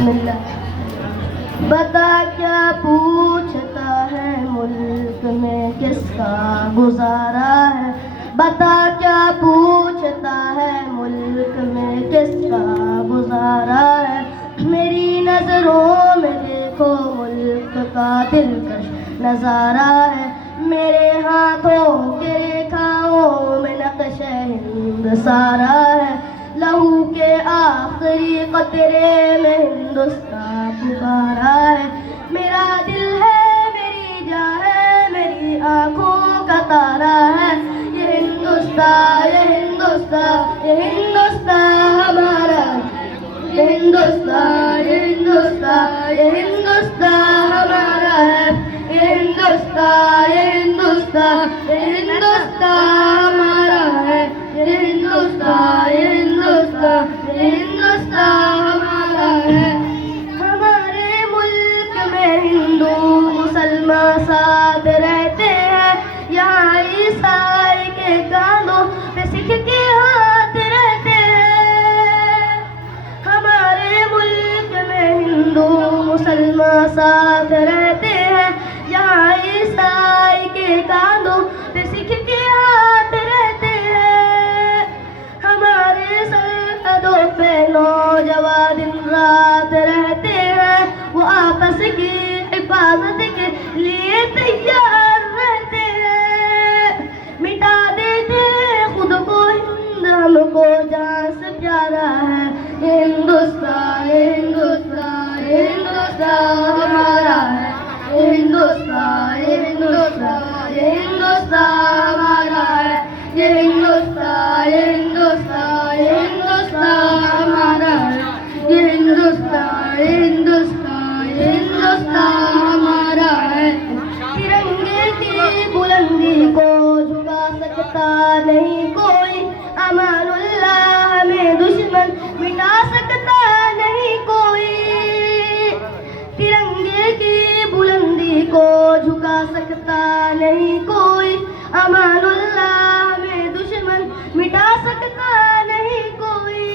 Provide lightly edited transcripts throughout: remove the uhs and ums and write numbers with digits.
बिस्मिल्लाह। बता क्या पूछता है मुल्क में किसका गुजारा है, बता क्या पूछता है मुल्क में किसका गुजारा है। मेरी नजरों में देखो मुल्क का दिलकश नजारा है, मेरे हाथों के रेखाओं में नक्श हिंद सारा है। लहू के आखिरी कतरे में हिंदुस्तान पुकारा है। मेरा दिल है मेरी जान है मेरी आंखों का तारा है। ये हिंदुस्तान ये हिंदुस्तान ये हिंदुस्तान हमारा, ये हिंदुस्तान ये हिंदुस्तान ये हिंदुस्तान हमारा है। ये हिंदुस्तान ये हिंदुस्तान ये हिंदुस्तान हमारा है। ये हिंदुस्तान ये हिंदुस्तान ये हिंदुस्तान हमारा है। हमारे मुल्क में हिंदू मुसलमान साथ रहते हैं, यहाँ ईसाई के कानों पे सिख के हाथ रहते हैं। हमारे मुल्क में हिंदू मुसलमान साथ रहते हैं, यहाँ ईसाई के कानों पे सिख के हाथ रहते हैं। हमारे सरहदों पे नौजवान दिन रात रहते हैं, वो आपस की हिफाजत के लिए तैयार रहते हैं। मिटा देते खुद को हिंद हमको जान से प्यारा है। ये हिंदुस्तान ये हिंदुस्तान ये हिंदुस्तान हमारा है। ये हिंदुस्तान ये हिंदुस्तान ये हिंदुस्तान हमारा है। ये हिंदुस्तान ये हिंदुस्तान ये हिंदुस्तान हमारा है। ये हिंदुस्तान ये हिंदुस्तान ये हिंदुस्तान हमारा है। तिरंगे की बुलंदी को झुका सकता नहीं कोई, अमानुल्लाह में दुश्मन मिटा सकता नहीं कोई। तिरंगे की बुलंदी को झुका सकता नहीं कोई, अमानुल्लाह में दुश्मन मिटा सकता नहीं कोई।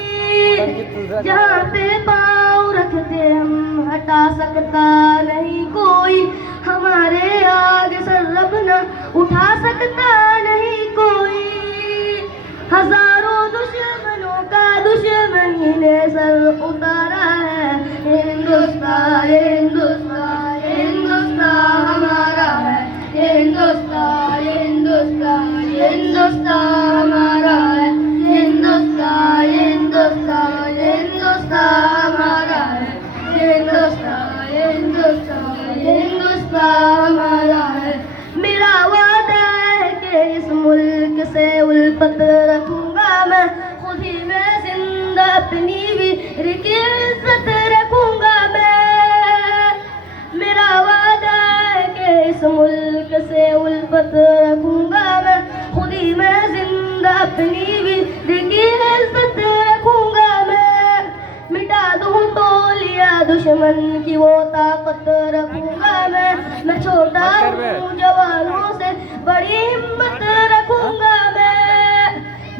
जहाँ पे पाँव रखते हम हटा सकता नहीं कोई, हमारे आगे सर अपना उठा सकता नहीं कोई। हजारों दुश्मनों का दुश्मनी ने सर उतारा है। हिंदुस्तान ये हिंदुस्तान ये हिंदुस्तान हमारा है। ये हिंदुस्तान ये हिंदुस्तान ये हिंदुस्तान हमारा है। ये हिंदुस्तान ये हिंदुस्तान ये हिंदुस्तान हमारा है। ये हिंदुस्तान ये हिंदुस्तान ये हिंदुस्तान हमारा है। मेरा वादा है कि इस मुल्क से उल्फत रखूंगा मैं, खुद ही में जिंदा अपनी वीर की इज्जत रखूंगा मैं। मेरा वादा है कि इस मुल्क से उल्फत रखूंगा मैं, खुद ही में जिंदा अपनी वीर की इज्जत रखूंगा मैं। मिटा दूं तो लिया दुश्मन की वो ताकत रखूंगा मैं छोटा हूँ जवानों से बड़ी हिम्मत रखूंगा मैं।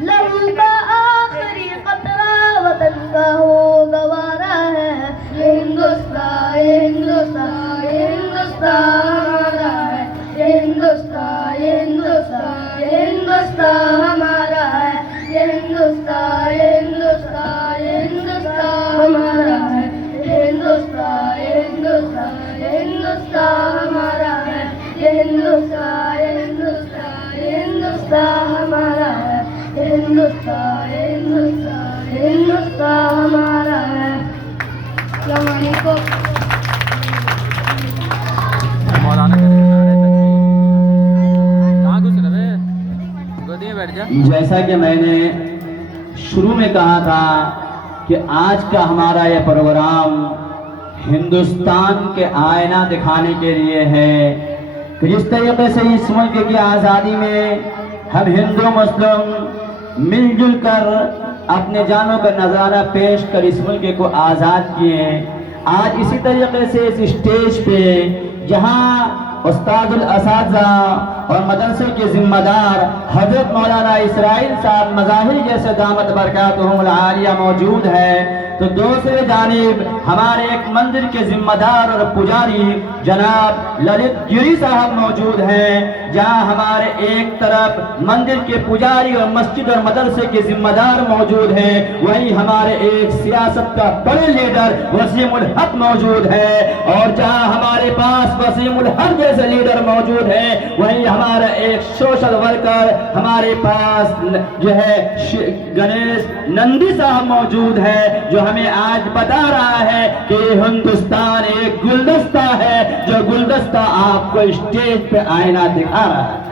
लहू का आखिरी कतरा वतन का हो गवारा है। ये हिंदुस्तान ये हिंदुस्तान ये हिंदुस्तान हमारा है। ये हिंदुस्तान ये हिंदुस्तान ये हिंदुस्तान हमारा है। ये हिंदुस्तान ये हिंदुस्तान ये हिंदुस्तान हमारा है। ये हिंदुस्तान ये हिंदुस्तान ये हिंदुस्तान हमारा है। ये हिंदुस्तान ये हिंदुस्तान ये हिंदुस्तान हमारा है। ये हिंदुस्तान ये हिंदुस्तान ये हिंदुस्तान हमारा है। अस्सलाम वालेकुम। मौलाना कहाँ घुस रहे गोदी में बैठ जा। जैसा कि मैंने शुरू में कहा था कि आज का हमारा यह प्रोग्राम हिंदुस्तान के आईना दिखाने के लिए है कि जिस तरीके से इस मुल्क की आज़ादी में हम हिंदू मुस्लिम मिलजुल कर अपने जानों का नज़ारा पेश कर इस मुल्क को आज़ाद किए। आज इसी तरीके से इस स्टेज पे जहाँ उस्तादुल असातिज़ा और मदरसे के जिम्मेदार हजरत मौलाना इसराइल साहब मज़ाहिर जैसे दामत बरकातुहुमुल आलिया मौजूद है, तो दूसरे जानिब हमारे एक मंदिर के जिम्मेदार और पुजारी जनाब ललित गिरी साहब मौजूद हैं, जहां हमारे एक तरफ मंदिर के पुजारी और मस्जिद और मदरसे के जिम्मेदार मौजूद हैं, वहीं हमारे एक सियासत का बड़े लीडर वसीमुल हक मौजूद है, और जहां हमारे पास वसीमुल हक जैसे लीडर मौजूद है, वहीं हमारा एक सोशल वर्कर हमारे पास जो है गणेश नंदी साहब मौजूद है, जो हमें आज बता रहा है कि हिंदुस्तान एक गुलदस्ता है, जो गुलदस्ता आपको स्टेज पे आईना दिखा रहा है।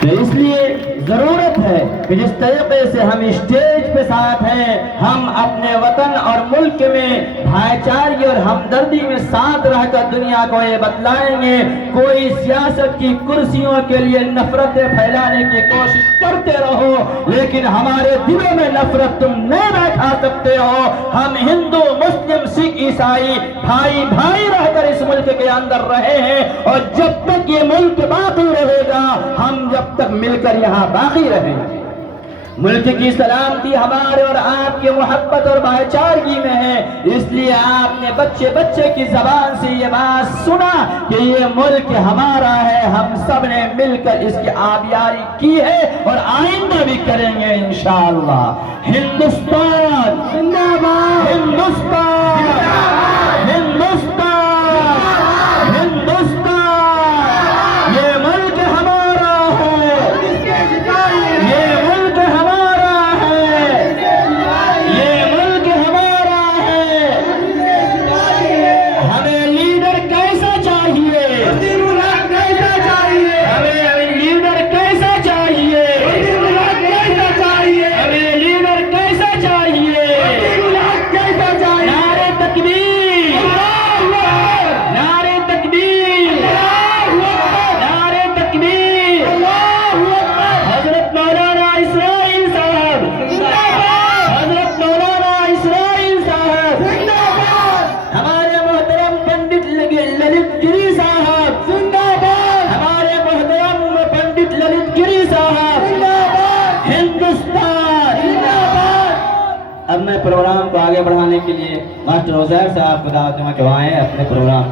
तो इसलिए जरूरत है कि जिस तरीके से हम स्टेज पे साथ हैं, हम अपने वतन और मुल्क में भाईचारे और हमदर्दी में साथ रहकर दुनिया को ये बतलाएंगे। कोई सियासत की कुर्सियों के लिए नफरतें फैलाने की कोशिश करते रहो, लेकिन हमारे दिलों में नफरत तुम नहीं बैठा सकते हो। हम हिंदू मुस्लिम सिख ईसाई भाई भाई रहकर इस मुल्क के अंदर रहे हैं, और जब तक ये मुल्क बाकी रहेगा, हम जब तक मिलकर यहाँ बाकी रहेंगे। मुल्क की सलामती हमारे और आपके मोहब्बत और भाईचारगी में है, इसलिए आपने बच्चे बच्चे की जबान से ये बात सुना कि ये मुल्क हमारा है, हम सब ने मिलकर इसकी आबियारी की है और आइंदा भी करेंगे इंशाअल्लाह। हिंदुस्तान जिंदाबाद, हिंदुस्तान हिंदुस्तान हिंदुस्तान, ये मुल्क हमारा है, ये मुल्क हमारा है, ये मुल्क हमारा है। हमें लीडर कैसा चाहिए, कैसा चाहिए, हमें लीडर कैसा चाहिए, कैसा चाहिए, हमें लीडर कैसा चाहिए, कैसा चाहिए। नारे तकबीर, नारे तकबीर, नारे तकबीर। हजरत मौलाना इसराइल साहब, हजरत मौलाना इसराइल साहब, हमारे मोहतरम पंडित ललित गिरी साहब जिंदाबाद, हमारे मोहतरम पंडित ललित गिरी साहब जिंदाबाद, हिंदुस्तान जिंदाबाद। अब मैं प्रोग्राम को आगे बढ़ाने के लिए मास्टर उजैर साहब को दावत दूंगा कि वो आए अपने प्रोग्राम